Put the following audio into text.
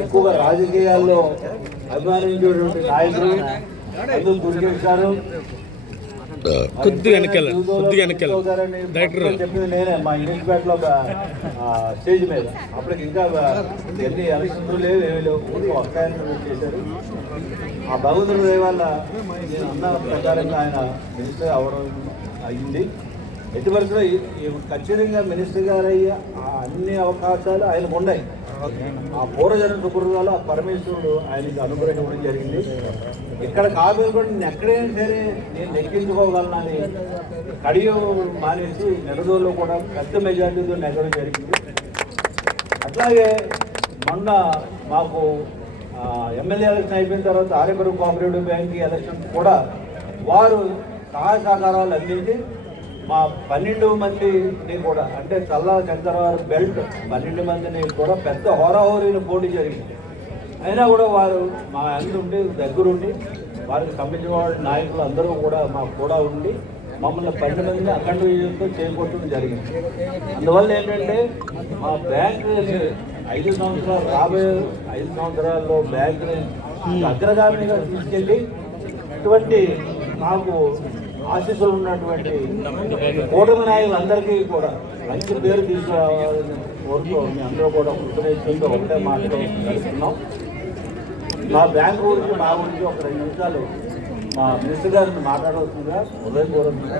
ఎక్కువగా రాజకీయాల్లో అభిమానించేటువంటి నాయకులు అందుకు గురిచేశారు. కొద్దిగా డైరెక్టర్ చెప్పింది నేనే మా ఇంగ్లీష్ బ్యాట్లో ఒక స్టేజ్ మీద. అప్పటికి ఇంకా ఎన్ని ఎలక్షన్లు లేవు, ఏమీ లేవు, ఒక్క చేశారు. ఆ భగవంతుడి దయ వల్ల నేను అన్న ప్రకారంగా ఆయన మినిస్టర్ అవ్వడం అయింది. ఎట్టి పరిస్థితుల్లో ఖచ్చితంగా మినిస్టర్ గారు అయ్యే అన్ని అవకాశాలు ఆయనకు ఉన్నాయి. ఆ పూర్వజన సుకృతాలు ఆ పరమేశ్వరుడు ఆయనకి అనుగ్రహించడం జరిగింది. ఇక్కడ కాదు కూడా నేను ఎక్కడైనా సరే నేను నెక్కించుకోగలనని కడియం మానేసి నెలదోళ్ళు కూడా పెద్ద మెజార్టీతో నెగ్గడం జరిగింది. అట్లాగే మొన్న మాకు ఎమ్మెల్యే ఎలక్షన్ అయిపోయిన తర్వాత ఆర్యపురం కోఆపరేటివ్ బ్యాంక్ ఎలక్షన్ కూడా వారు సహాయ సహకారాలు అందించి మా 12 మందిని కూడా, అంటే చల్లా శంకరవారి బెల్ట్ 12 మందిని కూడా పెద్ద హోరాహోరీని పోటీ జరిగింది. అయినా కూడా వారు మా అందరుండి దగ్గరుండి వారికి సంబంధించిన వాళ్ళ నాయకులు అందరూ కూడా మాకు కూడా ఉండి మమ్మల్ని 12 మందిని అఖండ విజయంతో చేపట్టడం జరిగింది. అందువల్ల ఏంటంటే మా బ్యాంకుని 5 సంవత్సరాలు రాబోయే 5 సంవత్సరాల్లో బ్యాంకుని అగ్రగామిగా తీసుకెళ్ళి ఇటువంటి మాకు ఆశీస్సులు ఉన్నటువంటి కూటమి నాయకులందరికీ కూడా మంచి పేరు తీసుకురావాలని కోరుతూ మీ అందరూ కూడా కృతజ్ఞతలతో ఒకటే మాటలో నడుస్తున్నాం. మా బ్యాంకు గురించి మా గురించి ఒక 2 నిమిషాలు మా మినిస్టర్ గారిని మాట్లాడవలసిందిగా హృదయపూర్వకంగా